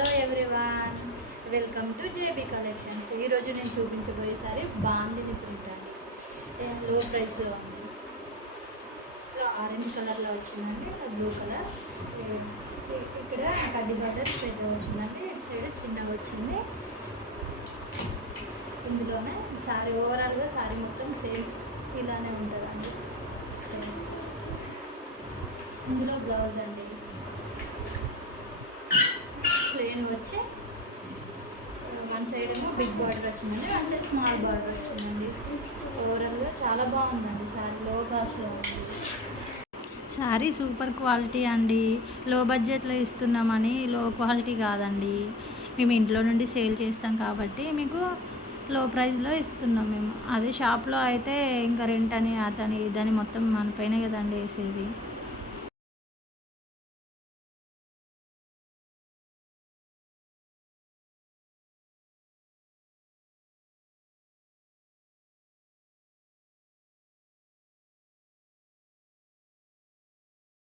Hello everyone, welcome to JB collections. ఈరోజు నేను చూపించబోయే సారీ బాందిని ప్రింట్ అండి. లో ప్రైస్లో ఉంది. ఆరెంజ్ కలర్లో వచ్చిందండి, బ్లూ కలర్. ఇక్కడ కడ్డీ బార్డర్ పెద్ద వచ్చిందండి, ఇటు సైడ్ చిన్నగా వచ్చింది. ఇందులోనే సారీ ఓవరాల్గా సారీ మొత్తం సేమ్ ఇలానే ఉంటుందండి. సేమ్ ఇందులో బ్లౌజ్ అండి ప్లెయిన్ వచ్చి వన్ సైడ్ ఏమో బిగ్ బార్డర్ వచ్చిందండి, వన్ సైడ్ స్మాల్ బార్డర్ వచ్చిందండి. ఓవరాల్గా చాలా బాగుందండి సారీ, లో కాస్ట్లో ఉంది. సారీ సూపర్ క్వాలిటీ అండి. లో బడ్జెట్లో ఇస్తున్నామని లో క్వాలిటీ కాదండి. మేము ఇంట్లో నుండి సేల్ చేస్తాం కాబట్టి మీకు లో ప్రైస్లో ఇస్తున్నాం మేము. అదే షాప్లో అయితే ఇంకా రెంట్ అని అతని ఇదని మొత్తం మన పైన కదండి వేసేది.